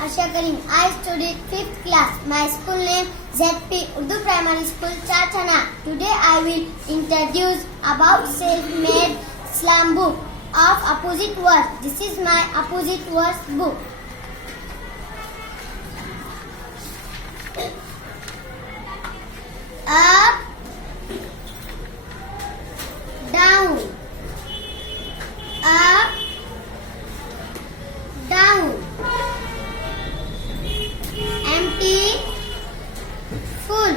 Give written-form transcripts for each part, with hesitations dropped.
Asha Karim. I studied 5th class. My school name ZP Urdu Primary School Chachana. Today I will introduce about self-made Islam book of opposite words. This is my opposite words book. Up, down, up, down, empty, full,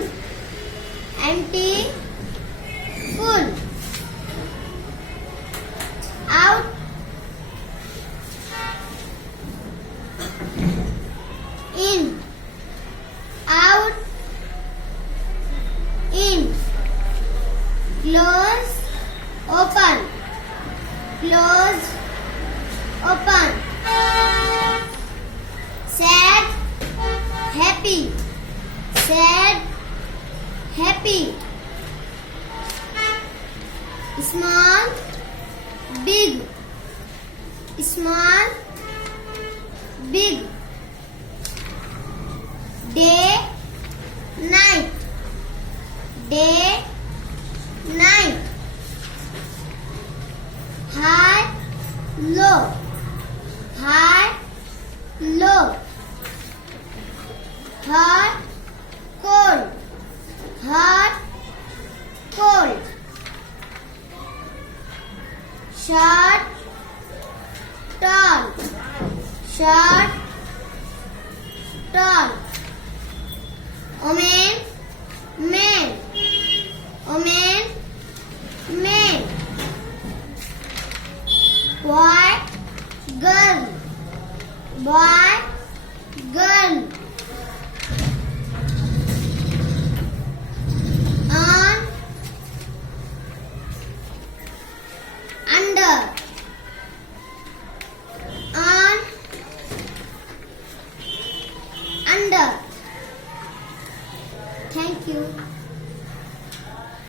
empty, full, out, in, out, in, close, open, close, open, sad, happy, sad, happy, small, big, small, big, day, night, day, night, high, low, high, low, hot, cold, hot, cold, short, tall, short, tall, woman, man, woman, man, boy, girl, boy, girl, on, under, on, under. Thank you.